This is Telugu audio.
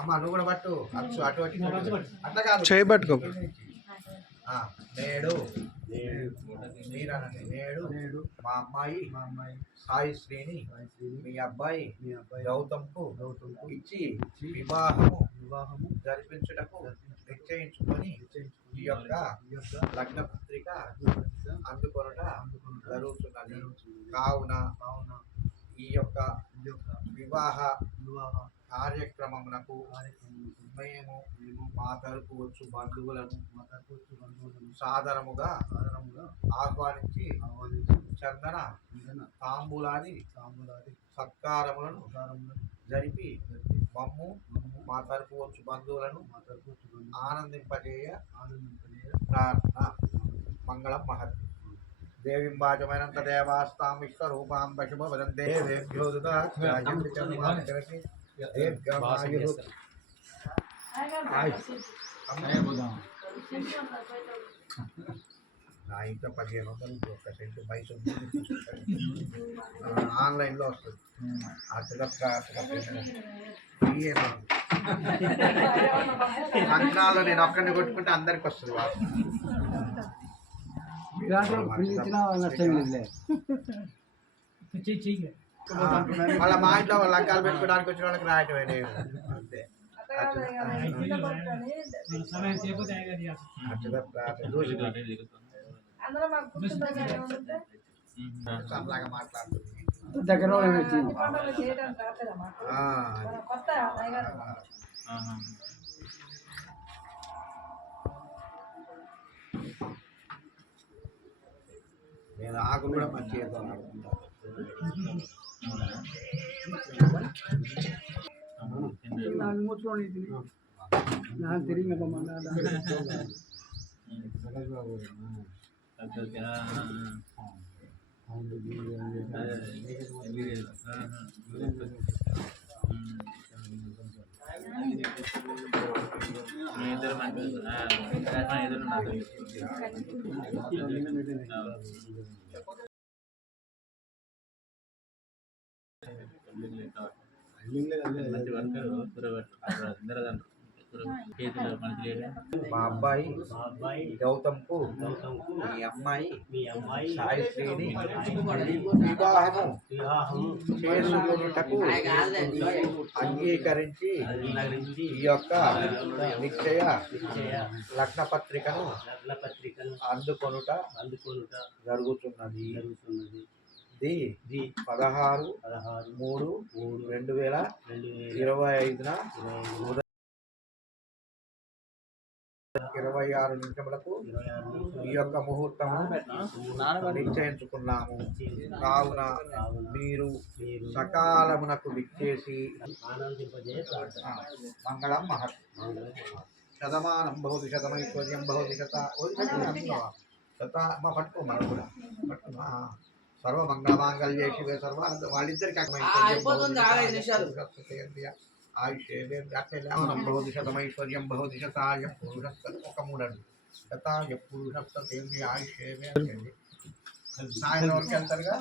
అమ్మ నువ్వు కూడా పట్టు అచ్చు అటు అట్లా కాదు చేయబట్టుకో. నేడు నేడు మా అమ్మాయి సాయి శ్రీని మీ అబ్బాయి గౌతమ్కు ఇచ్చి వివాహము జరిపించుటకు నిశ్చయించుకొని ఈ యొక్క లగ్న పత్రిక అందుకొనుట జరుగుతున్నది. కావున ఈ యొక్క వివాహ కార్యక్రమమునకు మేము మా తరపు వచ్చు బంధువులను సాదరముగా ఆహ్వానించి చందన తాంబూలాది సత్కారములను జరిపి మమ్ము మా తరపు వచ్చు బంధువులను ఆనందింపజేయ ప్రార్థన. మంగళం మహత్. దేవీం వాచమైనంత దేవాస్తాం విశ్వరూపాం పశుభ వదంతే నా ఇంట్లో 1500 ఒక సెంటు మైసూర్ ఆన్లైన్లో వస్తుంది. అంచనాల్లో నేను ఒక్కడిని కొట్టుకుంటే అందరికి వస్తుంది వాసన. వాళ్ళ మా ఇంట్లో వాళ్ళ లంకాలు పెట్టుకోవడానికి వచ్చిన వాళ్ళకి రాయటమే అంతే. మాట్లాడుతుంది నేను ఆకులు కూడా మంచి చేద్దాం ఆడుకుంటా. మా అబ్బాయి గౌతమ్కు మీ అమ్మాయి సాయి శ్రీని వివాహము చేసుకున్నటకు అంగీకరించి ఈ యొక్క నిశ్చయ లగ్న పత్రికను అందుకొనుట జరుగుతున్నది. 16/3/2025 26 నిమిషములకు ఈ యొక్క ముహూర్తము నిశ్చయించుకున్నాము. కావున మీరు సకాలమునకు విచ్చేసి మంగళం మహత్. శతమానం భవతి శతమైశ్వర్యం భవతి పట్టుకో మనం కూడా పట్టుకున్నా. సర్వమంగళమాంగళ్యే శివే సర్వ వాళ్ళిద్దరికి ఆయుష్యం భవతి శతమైశ్వర్యం భవతి శతాయ పురుష ఒక 3 అడుగు శతాయ పురుష ఆయుష్యే సాయంత్రం వరకు వెళ్తారుగా.